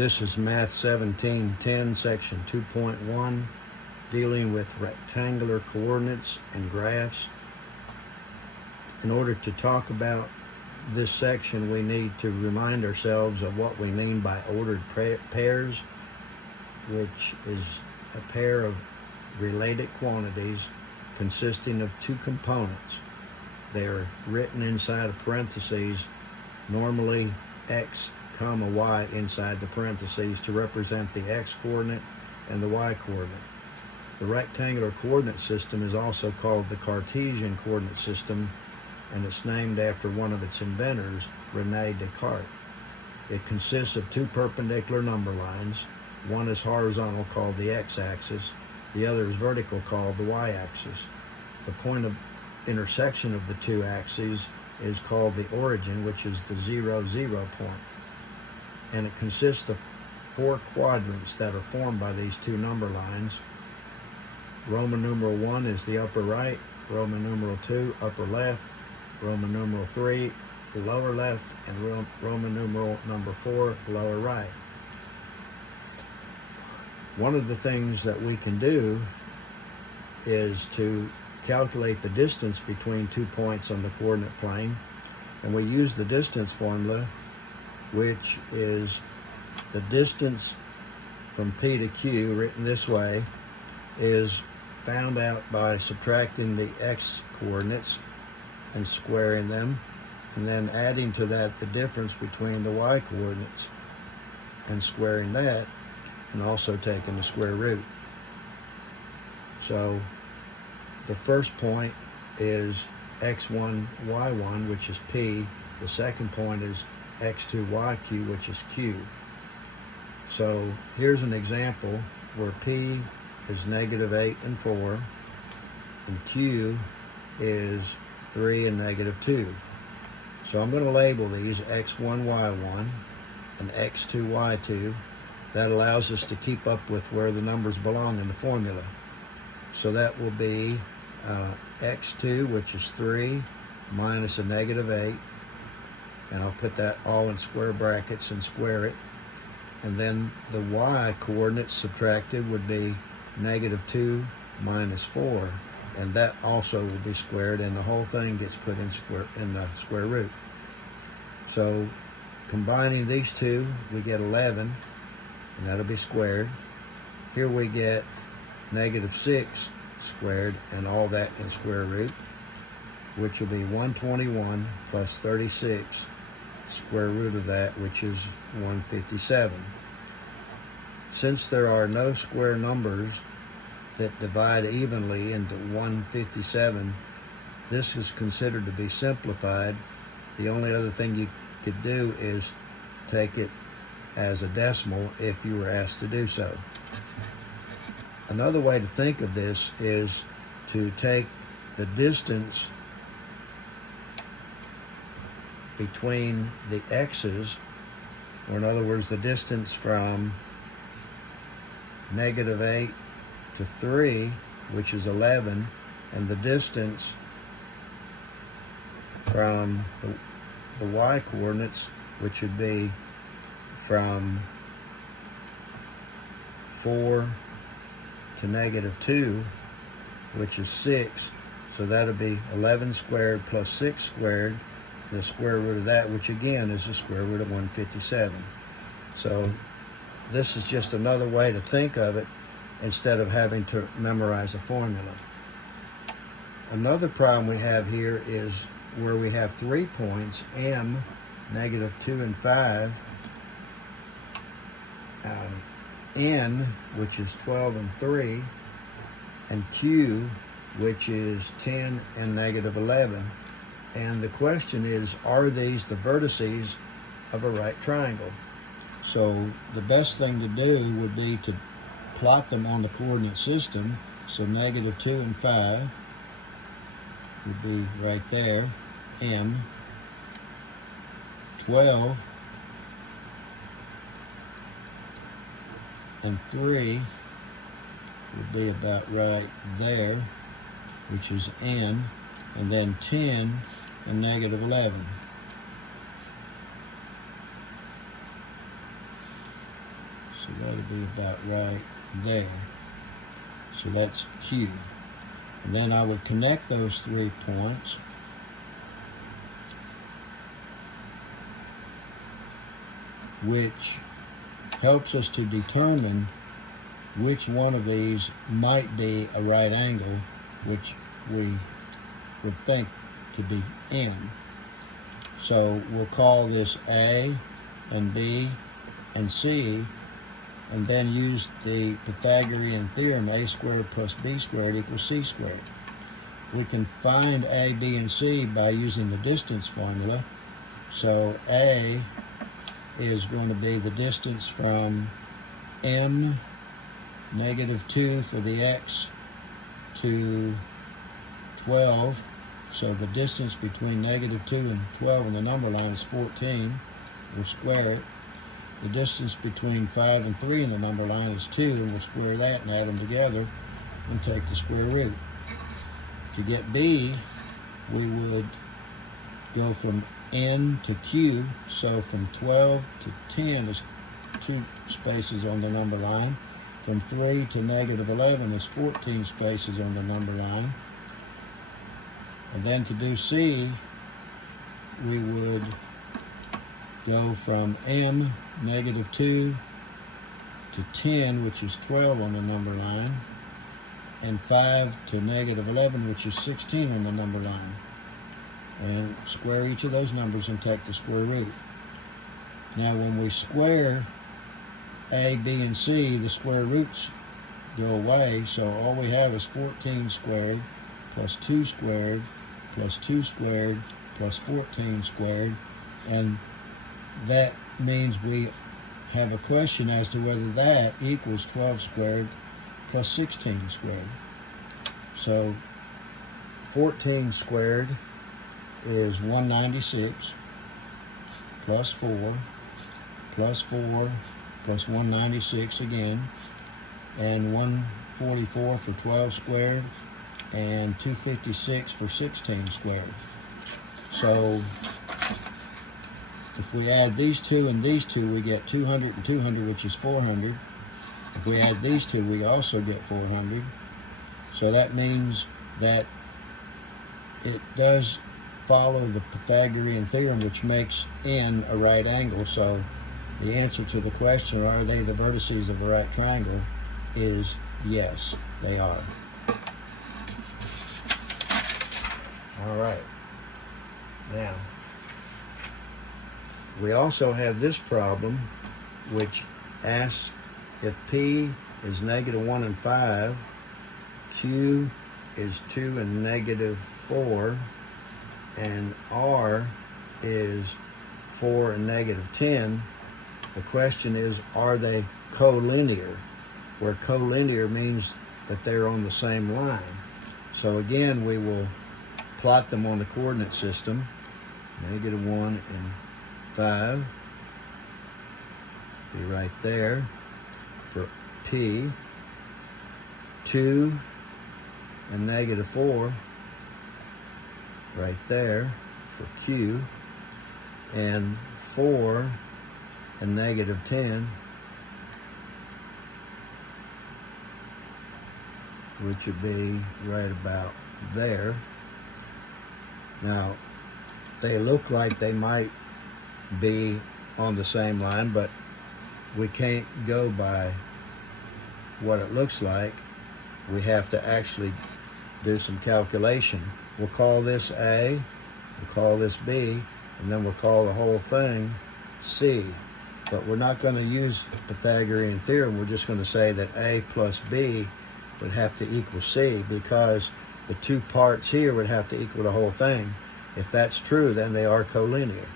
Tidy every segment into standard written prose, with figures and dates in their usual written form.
This is Math 1710, Section 2.1, dealing with rectangular coordinates and graphs. In order to talk about this section, we need to remind ourselves of what we mean by ordered pairs, which is a pair of related quantities consisting of two components. They are written inside of parentheses, normally x, y inside the parentheses to represent the x coordinate and the y coordinate. The rectangular coordinate system is also called the Cartesian coordinate system, and it's named after one of its inventors, René Descartes. It consists of two perpendicular number lines. One is horizontal, called the x-axis. The other is vertical, called the y-axis. The point of intersection of the two axes is called the origin, which is the 0, 0 point. And it consists of four quadrants that are formed by these two number lines. Roman numeral 1 is the upper right, Roman numeral 2, upper left, Roman numeral 3, lower left, and Roman numeral number 4, lower right. One of the things that we can do is to calculate the distance between 2 points on the coordinate plane, and we use the distance formula, which is the distance from P to Q, written this way, is found out by subtracting the x coordinates and squaring them, and then adding to that the difference between the y coordinates and squaring that, and also taking the square root. So the first point is x1, y1, which is P. The second point is x2, yq, which is Q. So here's an example where P is -8 and 4, and Q is 3 and -2. So I'm going to label these x1, y1 and x2, y2. That allows us to keep up with where the numbers belong in the formula. So that will be x2, which is 3, minus a -8. And I'll put that all in square brackets and square it. And then the y coordinates subtracted would be -2 minus 4. And that also will be squared, and the whole thing gets put in the square root. So combining these two, we get 11, and that'll be squared. Here we get -6 squared, and all that in square root, which will be 121 plus 36, square root of that, which is 157. Since there are no square numbers that divide evenly into 157, this is considered to be simplified. The only other thing you could do is take it as a decimal if you were asked to do so. Another way to think of this is to take the distance between the x's, or in other words, the distance from -8 to 3, which is 11, and the distance from the y coordinates, which would be from 4 to -2, which is 6. So that'll be 11 squared plus 6 squared, the square root of that, which again is the square root of 157. So this is just another way to think of it instead of having to memorize a formula. Another problem we have here is where we have 3 points, M, -2 and 5, N, which is 12 and 3, and Q, which is 10 and -11. And the question is, are these the vertices of a right triangle? So the best thing to do would be to plot them on the coordinate system. So -2 and 5 would be right there, M. 12 and 3 would be about right there, which is N, and then 10 and -11. So that'll be about right there. So that's Q. And then I would connect those 3 points. Which helps us to determine which one of these might be a right angle, which we would think to be N. So we'll call this A and B and C, and then use the Pythagorean theorem, a squared plus b squared equals c squared. We can find A, B, and C by using the distance formula. So A is going to be the distance from M, -2 for the x, to 12. So the distance between -2 and 12 on the number line is 14. We'll square it. The distance between 5 and 3 in the number line is 2, and we'll square that and add them together and take the square root. To get B, we would go from N to Q, so from 12 to 10 is 2 spaces on the number line. From 3 to -11 is 14 spaces on the number line. And then to do C, we would go from M, -2, to 10, which is 12 on the number line, and 5 to -11, which is 16 on the number line. And square each of those numbers and take the square root. Now when we square A, B, and C, the square roots go away, so all we have is 14 squared plus 2 squared plus 2 squared plus 14 squared, and that means we have a question as to whether that equals 12 squared plus 16 squared. So 14 squared is 196 plus 4 plus 4 plus 196 again, and 144 for 12 squared, and 256 for 16 squared. So if we add these two and these two, we get 200 and 200, which is 400. If we add these two, we also get 400. So that means that it does follow the Pythagorean theorem, which makes N a right angle. So the answer to the question, are they the vertices of a right triangle, is yes, they are. All right. Now, we also have this problem, which asks if P is -1 and 5, Q is 2 and -4, and R is 4 and -10. The question is, are they collinear? Where collinear means that they're on the same line. So again, we will plot them on the coordinate system. -1 and 5 be right there for P. 2 and -4 right there for Q. And 4 and -10, which would be right about there. Now, they look like they might be on the same line, but we can't go by what it looks like. We have to actually do some calculation. We'll call this A, we'll call this B, and then we'll call the whole thing C. But we're not going to use the Pythagorean theorem. We're just going to say that A plus B would have to equal C, because the two parts here would have to equal the whole thing. If that's true, then they are collinear.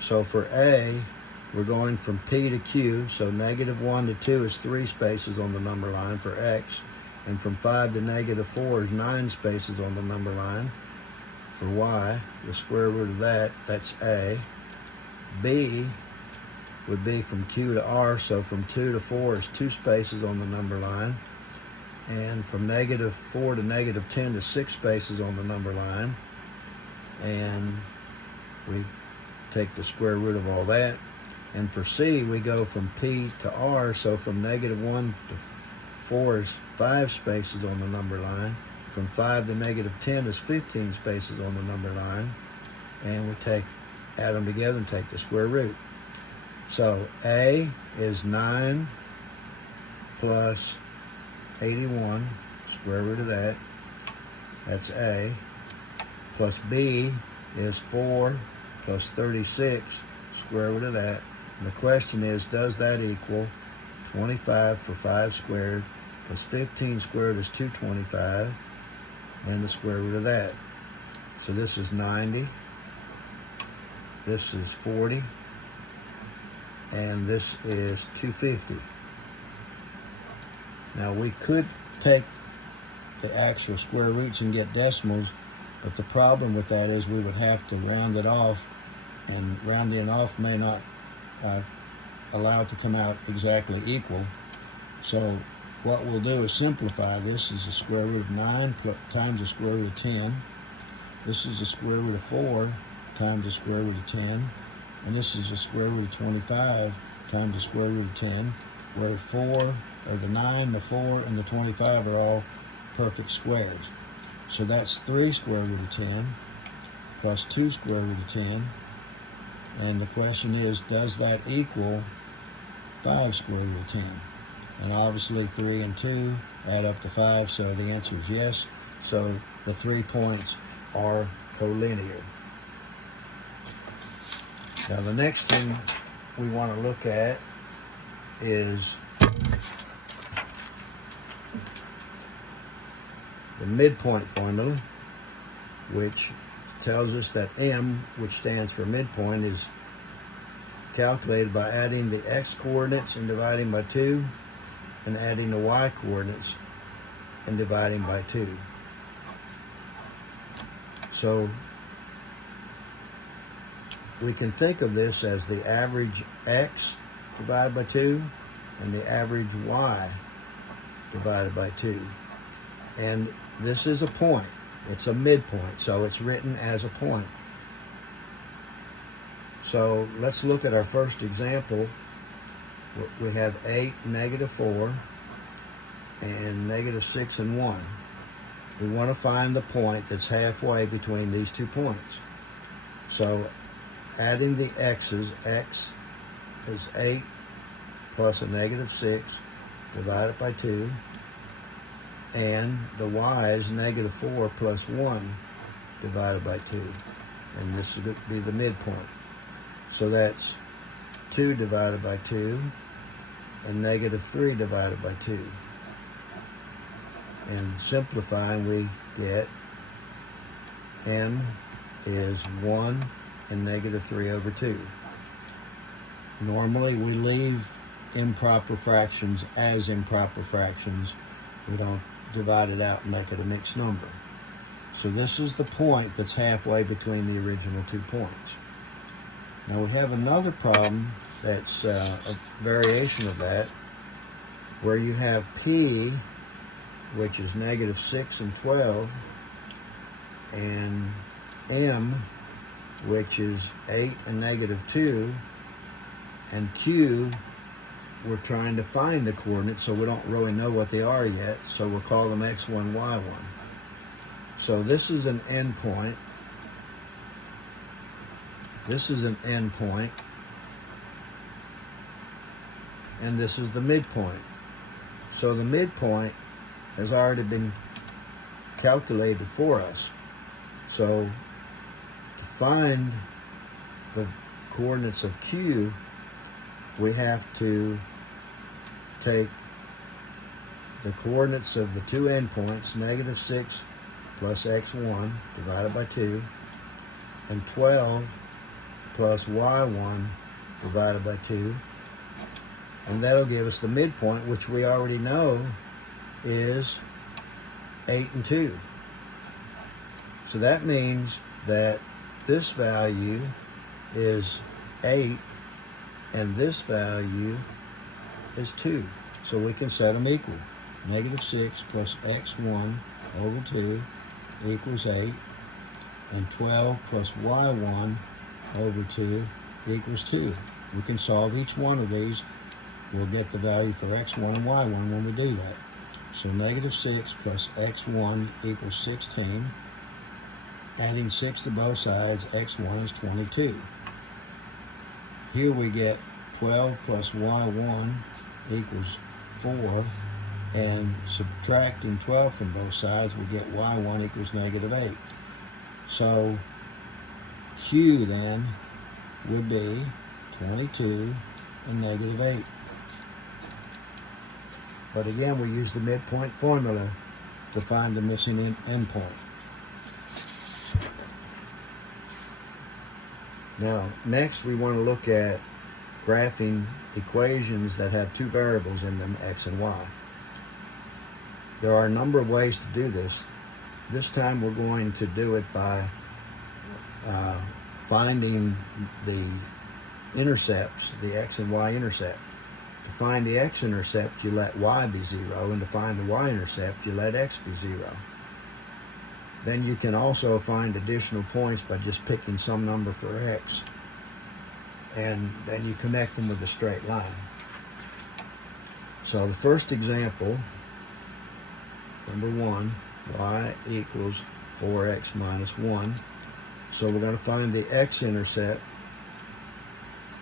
So for A, we're going from P to Q, so -1 to 2 is 3 spaces on the number line for X, and from 5 to -4 is 9 spaces on the number line for Y. The square root of that, that's A. B would be from Q to R, so from 2 to 4 is 2 spaces on the number line, and from -4 to -10 is 6 spaces on the number line, and we take the square root of all that. And for C, we go from P to R, so from -1 to 4 is 5 spaces on the number line. From 5 to -10 is 15 spaces on the number line. And we add them together and take the square root. So A is 9 plus 81, square root of that. That's A. Plus B is 4 plus 36, square root of that. And the question is, does that equal 25 for 5 squared plus 15 squared is 225, and the square root of that. So this is 90, this is 40, and this is 250. Now we could take the actual square roots and get decimals, but the problem with that is we would have to round it off, and rounding off may not allow it to come out exactly equal. So what we'll do is simplify this as the square root of 9 times the square root of 10. This is the square root of 4 times the square root of 10. And this is the square root of 25 times the square root of 10, where the 9, the 4, and the 25 are all perfect squares. So that's 3 square root of 10 plus 2 square root of 10. And the question is, does that equal 5 square root of 10? And obviously 3 and 2 add up to 5, so the answer is yes. So the 3 points are collinear. Now the next thing we want to look at is the midpoint formula, which tells us that M, which stands for midpoint, is calculated by adding the x coordinates and dividing by 2, and adding the y coordinates and dividing by 2. So we can think of this as the average x divided by 2 and the average y divided by 2. And this is a point. It's a midpoint, so it's written as a point. So let's look at our first example. We have 8, -4, and -6 and 1. We want to find the point that's halfway between these 2 points. So adding the x's, x is 8 plus a -6 divided by 2, and the y is -4 plus 1 divided by 2, and this would be the midpoint. So that's 2 divided by 2 and -3 divided by 2. And simplifying, we get m is 1 and -3 over 2. Normally we leave improper fractions as improper fractions. We don't divide it out and make it a mixed number. So this is the point that's halfway between the original 2 points. Now we have another problem that's a variation of that, where you have P, which is -6 and 12, and M, which is 8 and -2, and Q, we're trying to find the coordinates, so we don't really know what they are yet, so we'll call them x1, y1. So this is an endpoint. This is an endpoint. And this is the midpoint. So the midpoint has already been calculated for us. So to find the coordinates of Q, we have to take the coordinates of the 2 endpoints, -6 plus x1 divided by 2, and 12 plus y1 divided by 2, and that'll give us the midpoint, which we already know is 8 and 2. So that means that this value is 8 and this value is 2. So we can set them equal. -6 plus x1 over 2 equals 8, and 12 plus y1 over 2 equals 2. we can solve each one of these. We'll get the value for x1 and y1 when we do that. So negative 6 plus x1 equals 16. Adding 6 to both sides, x1 is 22. Here we get 12 plus y1 equals 4. And subtracting 12 from both sides, we get y1 equals negative 8. So Q then would be 22 and negative 8. But again, we use the midpoint formula. To find the missing endpoint. Now, next we want to look at graphing equations that have two variables in them, x and y. There are a number of ways to do this. This time we're going to do it by finding the intercepts, the x and y intercept. To find the x-intercept, you let y be 0, and to find the y-intercept, you let x be 0. Then you can also find additional points by just picking some number for x, and then you connect them with a straight line. So the first example, number 1, y equals 4x minus 1. So we're going to find the x-intercept,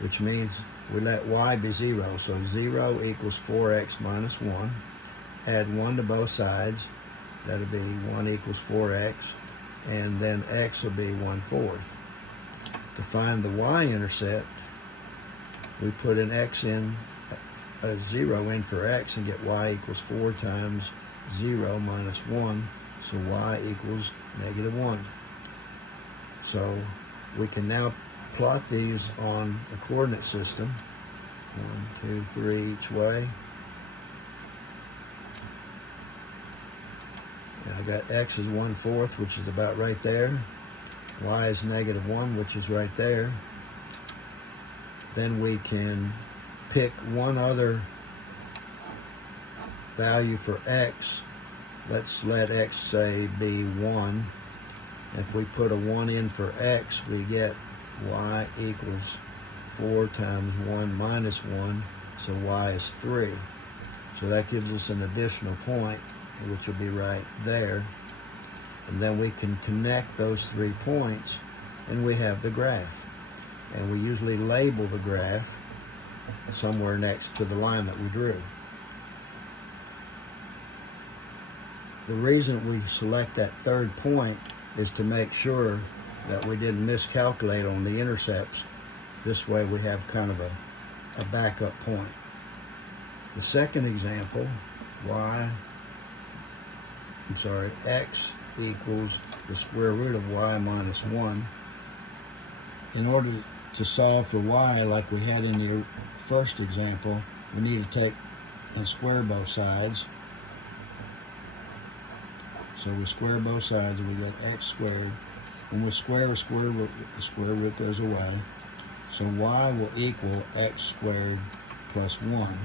which means we let y be 0, so 0 equals 4x minus 1. Add 1 to both sides, that'll be 1 equals 4x, and then x will be 1/4. To find the y-intercept, we put an x in, a 0 in for x, and get y equals 4 times 0 minus 1, so y equals negative 1. So we can now plot these on a coordinate system. 1, 2, 3 each way. Now I've got x is 1/4, which is about right there. Y is negative 1, which is right there. Then we can pick one other value for x. Let's let x, say, be 1. If we put a 1 in for x, we get y equals 4 times 1 minus 1, so y is 3. So that gives us an additional point, which will be right there. And then we can connect those 3 points, and we have the graph. And we usually label the graph somewhere next to the line that we drew. The reason we select that third point is to make sure that we didn't miscalculate on the intercepts. This way we have kind of a backup point. The second example, x equals the square root of y minus 1. In order to solve for y like we had in the first example, we need to take and square both sides. So we square both sides and we get x squared. When we square a square root, the square root goes away. So y will equal x squared plus 1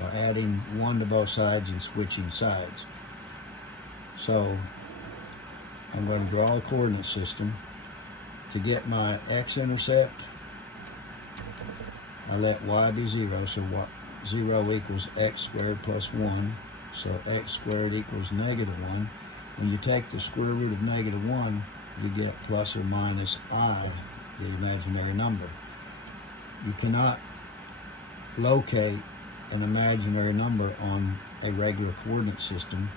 by adding 1 to both sides and switching sides. So I'm going to draw a coordinate system. To get my x-intercept, I let y be 0, so 0 equals x squared plus 1. So x squared equals negative 1. When you take the square root of negative 1, you get plus or minus I, the imaginary number. You cannot locate an imaginary number on a regular coordinate system,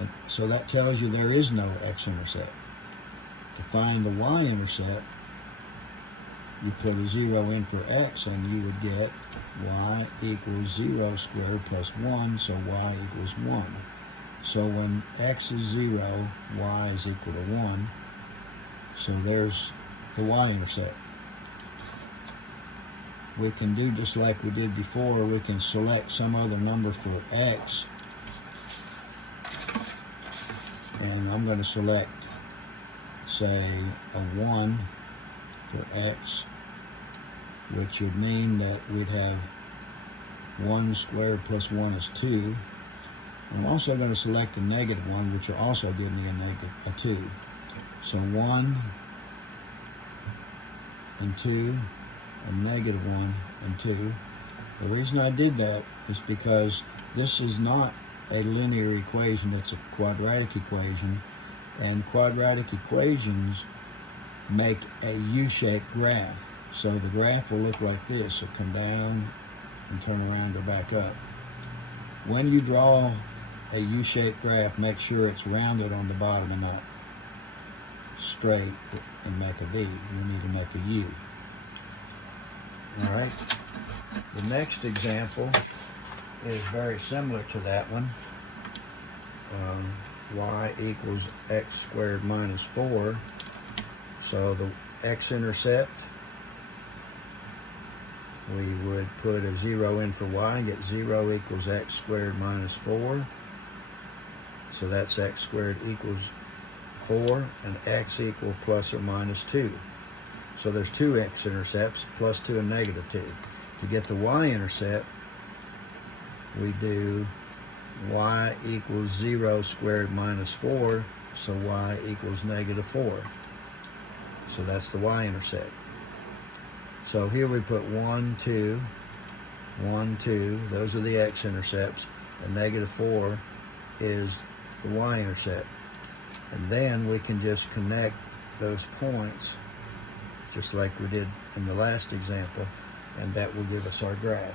and so that tells you there is no x-intercept. To find the y-intercept, you put a 0 in for x, and you would get y equals 0 squared plus 1, so y equals 1. So when x is 0, y is equal to 1. So there's the y-intercept. We can do just like we did before. We can select some other number for x. And I'm going to select, say, a 1 for x, which would mean that we'd have 1 squared plus 1 is 2. I'm also going to select a negative 1, which will also give me a 2. So 1 and 2 a negative 1 and 2. The reason I did that is because this is not a linear equation, it's a quadratic equation, and quadratic equations make a U-shaped graph. So the graph will look like this. It'll come down and turn around, go back up. When you draw a U-shaped graph, make sure it's rounded on the bottom and not straight and make a V. You need to make a U. All right. The next example is very similar to that one. Y equals x squared minus 4. So the x-intercept, we would put a 0 in for y and get 0 equals x squared minus 4. So that's x squared equals 4, and x equal plus or minus 2. So there's two x-intercepts, plus 2 and negative 2. To get the y-intercept, we do y equals 0 squared minus 4, so y equals negative 4. So that's the y-intercept. So here we put 1, 2, 1, 2. Those are the x-intercepts. And negative 4 is the y-intercept. And then we can just connect those points, just like we did in the last example, and that will give us our graph.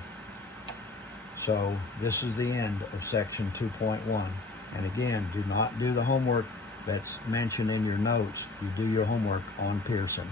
So this is the end of section 2.1. And again, do not do the homework that's mentioned in your notes. You do your homework on Pearson.